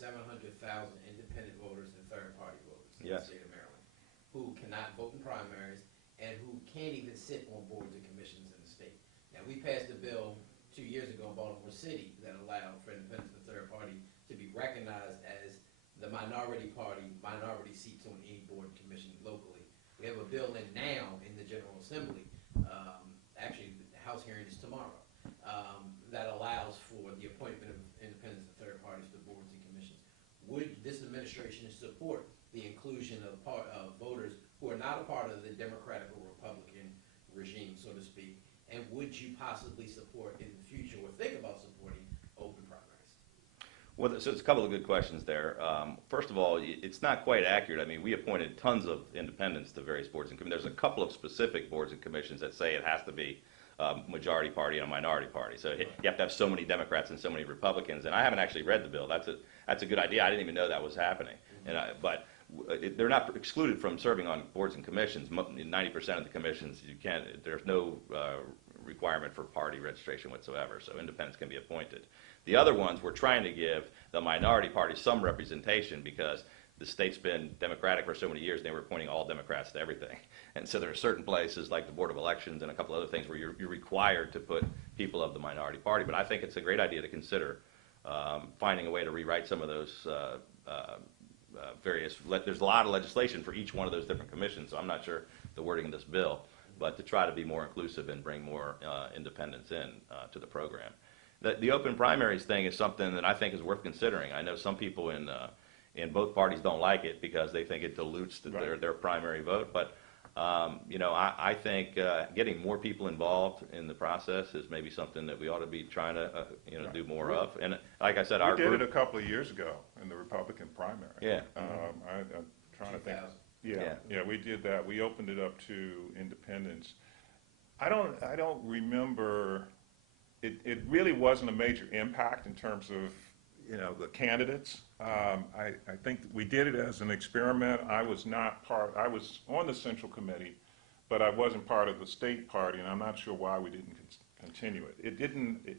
700,000 independent voters and third-party voters in Yes. the state of Maryland who cannot vote in primaries and who can't even sit on boards and commissions in the state. Now, we passed a bill 2 years ago in Baltimore City that allowed for independents and third party to be recognized as the minority party, minority seats on any board and commission locally. We have a bill in now in the General Assembly, actually the House hearing is tomorrow, that allows for the appointment of independents and third parties to boards and commissions. Would this administration support the inclusion of voters who are not a part of the Democratic or Republican regime, so to speak, and would you possibly support in the future or think about supporting open primaries? Well, so it's a couple of good questions there. First of all, it's not quite accurate. I mean, we appointed tons of independents to various boards and commissions. There's a couple of specific boards and commissions that say it has to be majority party and a minority party. So you have to have so many Democrats and so many Republicans. And I haven't actually read the bill. That's a good idea. I didn't even know that was happening. But they're not excluded from serving on boards and commissions. 90% of the commissions, there's no requirement for party registration whatsoever, so independents can be appointed. The other ones, we're trying to give the minority party some representation because the state's been Democratic for so many years, and they were appointing all Democrats to everything. And so there are certain places like the Board of Elections and a couple other things where you're required to put people of the minority party. But I think it's a great idea to consider finding a way to rewrite some of those there's a lot of legislation for each one of those different commissions, so I'm not sure the wording of this bill, but to try to be more inclusive and bring more independents in to the program. The open primaries thing is something that I think is worth considering. I know some people in both parties don't like it because they think it dilutes their primary vote, but I think getting more people involved in the process is maybe something that we ought to be trying to do more of. And like I said, we did it a couple of years ago in the Republican primary. Yeah. I'm trying to think. 2000. Yeah, we did that. We opened it up to independents. I don't remember. It really wasn't a major impact in terms of the candidates. I think we did it as an experiment. I was on the Central Committee, but I wasn't part of the state party, and I'm not sure why we didn't continue it.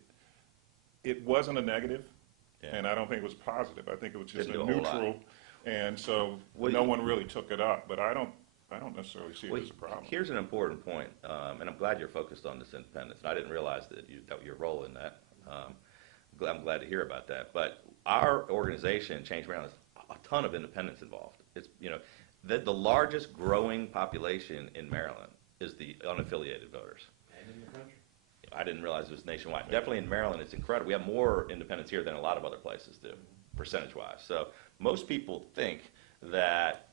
It wasn't a negative, and I don't think it was positive. I think it was just a neutral, and so no one really took it up. But I don't necessarily see it as a problem. Here's an important point, and I'm glad you're focused on this independence. And I didn't realize that your role in that. I'm glad to hear about that. But our organization, Change Maryland, has a ton of independents involved. It's the largest growing population in Maryland is the unaffiliated voters. And in the country. I didn't realize it was nationwide. Definitely in Maryland, it's incredible. We have more independents here than a lot of other places do, percentage-wise. So most people think that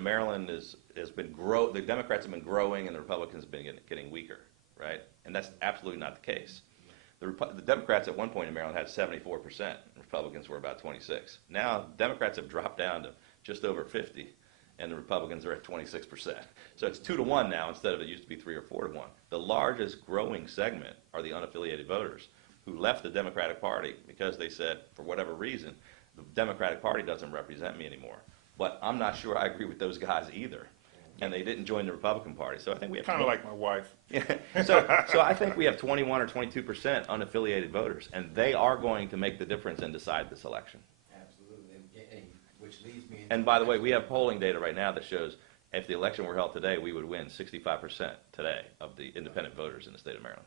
Maryland has been the Democrats have been growing and the Republicans have been getting weaker, right? And that's absolutely not the case. The Democrats at one point in Maryland had 74%, and Republicans were about 26. Now Democrats have dropped down to just over 50, and the Republicans are at 26%. So it's 2 to 1 now instead of it used to be 3 or 4 to 1. The largest growing segment are the unaffiliated voters who left the Democratic Party because they said, for whatever reason, the Democratic Party doesn't represent me anymore. But I'm not sure I agree with those guys either. And they didn't join the Republican Party. So I think we have kind of like my wife. Yeah. So I think we have 21 or 22% unaffiliated voters, and they are going to make the difference and decide this election. Absolutely, and which leads me. And by the way, we have polling data right now that shows if the election were held today, we would win 65% today of the independent voters in the state of Maryland.